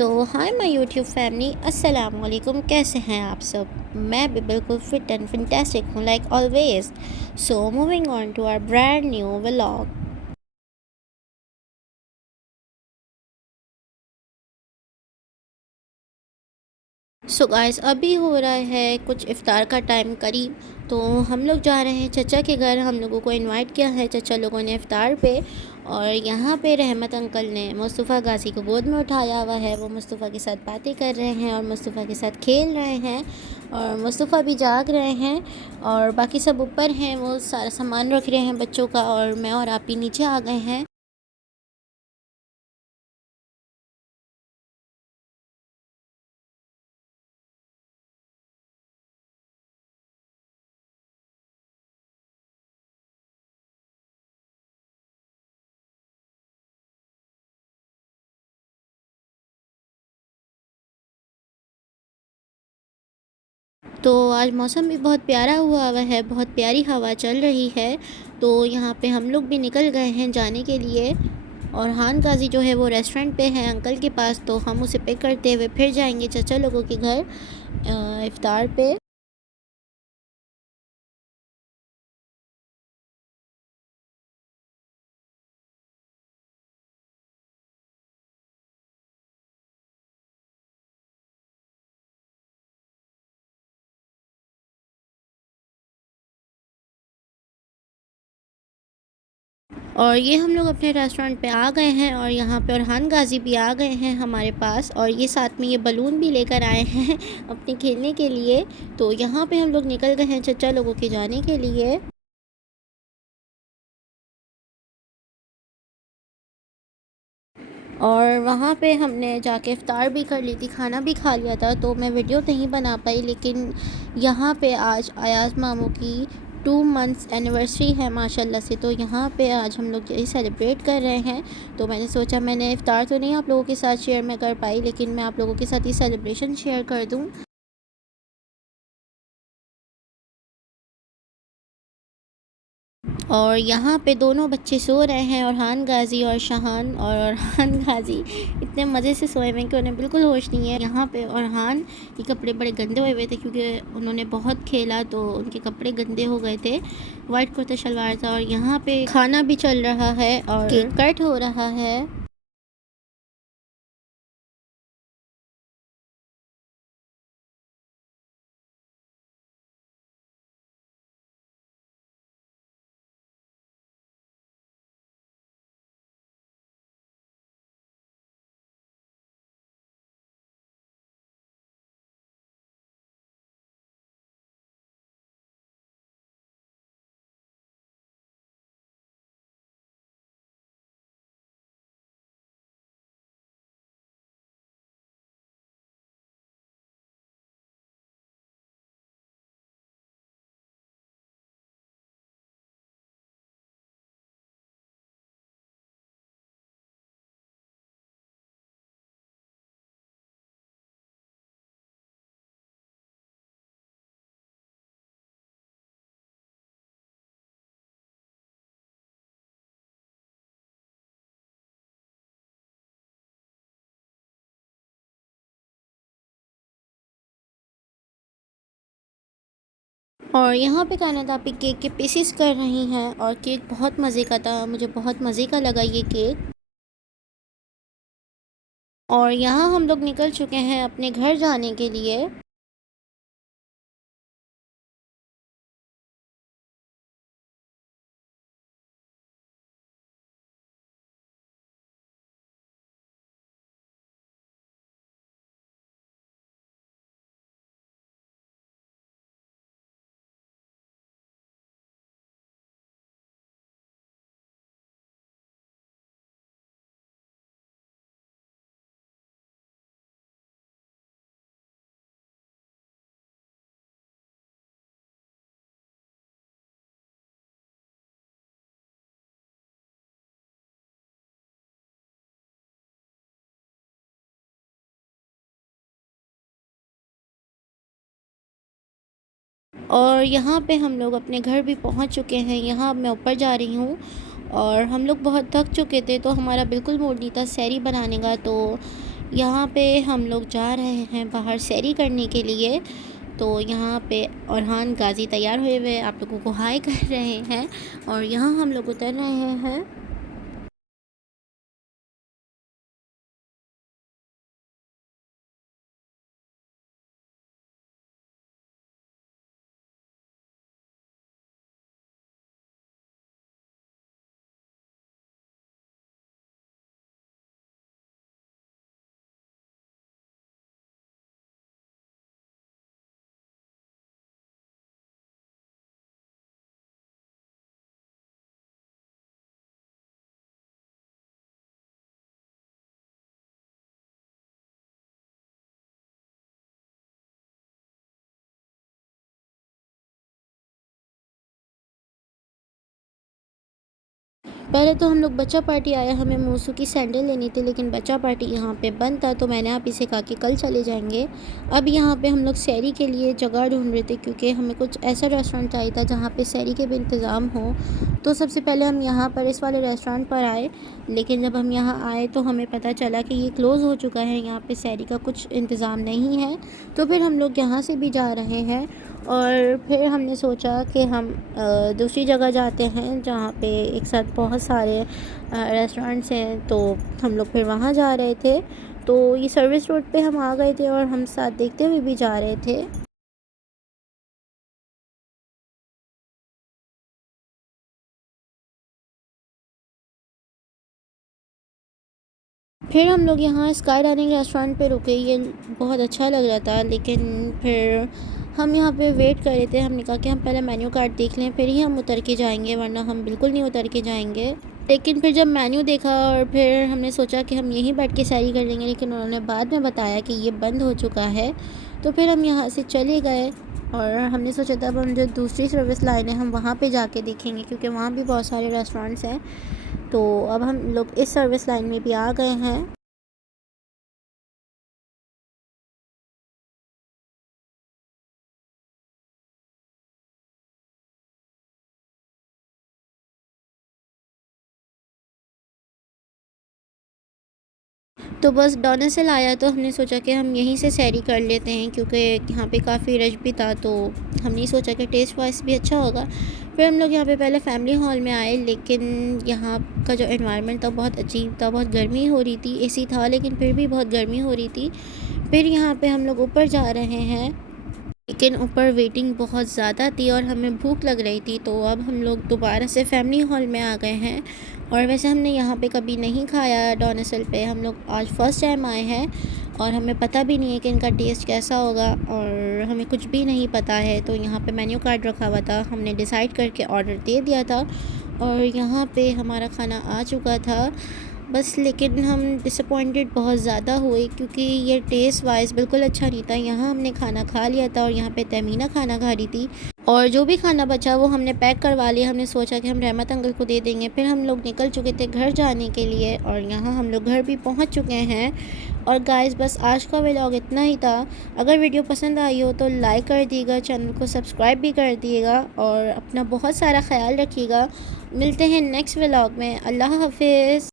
So hi my YouTube family, अस्सलाम वालेकुम। कैसे हैं आप सब? मैं भी बिल्कुल फिट एंड फैंटास्टिक हूँ, like always. So moving on to our brand new vlog. So guys, अभी हो रहा है कुछ इफ़्तार का टाइम करीब। तो हम लोग जा रहे हैं चचा के घर। हम लोगों को इनवाइट किया है चचा लोगों ने इफ़्तार पे। और यहाँ पे रहमत अंकल ने मुस्तफ़ा गाजी को गोद में उठाया हुआ है। वो मुस्तफ़ा के साथ बातें कर रहे हैं और मुस्तफ़ा के साथ खेल रहे हैं। और मुस्तफ़ा भी जाग रहे हैं और बाकी सब ऊपर हैं, वो सारा सामान रख रहे हैं बच्चों का। और मैं और आप ही नीचे आ गए हैं। तो आज मौसम भी बहुत प्यारा हुआ हुआ है, बहुत प्यारी हवा चल रही है। तो यहाँ पे हम लोग भी निकल गए हैं जाने के लिए। और हान काजी जो है वो रेस्टोरेंट पे है अंकल के पास, तो हम उसे पिक करते हुए फिर जाएंगे चचा लोगों के घर इफ़्तार पे। और ये हम लोग अपने रेस्टोरेंट पे आ गए हैं और यहाँ पे अरहान गाजी भी आ गए हैं हमारे पास। और ये साथ में ये बलून भी लेकर आए हैं अपने खेलने के लिए। तो यहाँ पे हम लोग निकल गए हैं चचा लोगों के जाने के लिए। और वहाँ पे हमने जाके इफ़्तार भी कर ली थी, खाना भी खा लिया था। तो मैं वीडियो नहीं बना पाई, लेकिन यहाँ पे आज अयाज़ मामू की 2 मंथ्स एनिवर्सरी है माशाल्लाह से। तो यहाँ पे आज हम लोग यही सेलिब्रेट कर रहे हैं। तो मैंने सोचा मैंने इफ़्तार तो नहीं आप लोगों के साथ शेयर मैं कर पाई, लेकिन मैं आप लोगों के साथ ये सेलिब्रेशन शेयर कर दूँ। और यहाँ पे दोनों बच्चे सो रहे हैं, अरहान गाजी और शाहान। और अरहान गाजी इतने मज़े से सोए हुए हैं कि उन्हें बिल्कुल होश नहीं है। यहाँ पे अरहान के कपड़े बड़े गंदे हुए थे क्योंकि उन्होंने बहुत खेला, तो उनके कपड़े गंदे हो गए थे। वाइट कुर्ता शलवार था। और यहाँ पे खाना भी चल रहा है और केक कट हो रहा है। और यहाँ पे कायनात आप केक के पीसेस कर रही हैं और केक बहुत मज़े का था, मुझे बहुत मज़े का लगा ये केक। और यहाँ हम लोग निकल चुके हैं अपने घर जाने के लिए। और यहाँ पे हम लोग अपने घर भी पहुँच चुके हैं। यहाँ अब मैं ऊपर जा रही हूँ और हम लोग बहुत थक चुके थे, तो हमारा बिल्कुल मूड नहीं था सहरी बनाने का। तो यहाँ पे हम लोग जा रहे हैं बाहर सैरी करने के लिए। तो यहाँ पे अरहान गाज़ी तैयार हुए हुए आप लोगों को हाय कर रहे हैं और यहाँ हम लोग उतर रहे हैं। पहले तो हम लोग बच्चा पार्टी आया, हमें मूसू की सैंडल लेनी थी, लेकिन बच्चा पार्टी यहाँ पे बंद था, तो मैंने आप इसे कहा कि कल चले जाएंगे। अब यहाँ पे हम लोग सैरी के लिए जगह ढूंढ रहे थे, क्योंकि हमें कुछ ऐसा रेस्टोरेंट चाहिए था जहाँ पे सैरी के भी इंतज़ाम हो। तो सबसे पहले हम यहाँ पर इस वाले रेस्टोरेंट पर आए, लेकिन जब हम यहाँ आए तो हमें पता चला कि ये क्लोज़ हो चुका है, यहाँ पर सैरी का कुछ इंतज़ाम नहीं है। तो फिर हम लोग यहाँ से भी जा रहे हैं और फिर हमने सोचा कि हम दूसरी जगह जाते हैं जहाँ पे एक साथ बहुत सारे रेस्टोरेंट्स हैं। तो हम लोग फिर वहाँ जा रहे थे। तो ये सर्विस रोड पे हम आ गए थे और हम साथ देखते हुए भी जा रहे थे। फिर हम लोग यहाँ स्काई डाइनिंग रेस्टोरेंट पे रुके, ये बहुत अच्छा लग रहा था, लेकिन फिर हम यहाँ पे वेट कर रहे थे। हमने कहा कि हम पहले मेन्यू कार्ड देख लें फिर ही हम उतर के जाएंगे, वरना हम बिल्कुल नहीं उतर के जाएंगे। लेकिन फिर जब मेन्यू देखा और फिर हमने सोचा कि हम यहीं बैठ के सैरी कर लेंगे, लेकिन उन्होंने बाद में बताया कि ये बंद हो चुका है। तो फिर हम यहाँ से चले गए और हमने सोचा था अब हम जो दूसरी सर्विस लाइन है हम वहाँ पे जाके देखेंगे, क्योंकि वहाँ भी बहुत सारे रेस्टोरेंट्स हैं। तो अब हम लोग इस सर्विस लाइन में भी आ गए हैं। तो बस डोनासिल आया तो हमने सोचा कि हम यहीं से सैरी कर लेते हैं, क्योंकि यहाँ पे काफ़ी रश भी था। तो हमने सोचा कि टेस्ट वाइज भी अच्छा होगा। फिर हम लोग यहाँ पे पहले फैमिली हॉल में आए, लेकिन यहाँ का जो एनवायरनमेंट था बहुत अजीब था, बहुत गर्मी हो रही थी। एसी था लेकिन फिर भी बहुत गर्मी हो रही थी। फिर यहाँ पे हम लोग ऊपर जा रहे हैं, लेकिन ऊपर वेटिंग बहुत ज़्यादा थी और हमें भूख लग रही थी। तो अब हम लोग दोबारा से फैमिली हॉल में आ गए हैं। और वैसे हमने यहाँ पे कभी नहीं खाया डोनासिल पे, हम लोग आज फ़र्स्ट टाइम आए हैं और हमें पता भी नहीं है कि इनका टेस्ट कैसा होगा, और हमें कुछ भी नहीं पता है। तो यहाँ पे मेन्यू कार्ड रखा हुआ था, हमने डिसाइड करके ऑर्डर दे दिया था और यहाँ पे हमारा खाना आ चुका था बस। लेकिन हम डिसअपॉइंटेड बहुत ज़्यादा हुए, क्योंकि ये टेस्ट वाइज बिल्कुल अच्छा नहीं था। यहाँ हमने खाना खा लिया था और यहाँ पे तमीना खाना खा रही थी, और जो भी खाना बचा वो हमने पैक करवा लिया। हमने सोचा कि हम रहमत अंकल को दे देंगे। फिर हम लोग निकल चुके थे घर जाने के लिए और यहाँ हम लोग घर भी पहुँच चुके हैं। और गाइस बस आज का व्लॉग इतना ही था। अगर वीडियो पसंद आई हो तो लाइक कर दिएगा, चैनल को सब्सक्राइब भी कर दिएगा और अपना बहुत सारा ख्याल रखिएगा। मिलते हैं नेक्स्ट व्लॉग में। अल्लाह हाफिज़।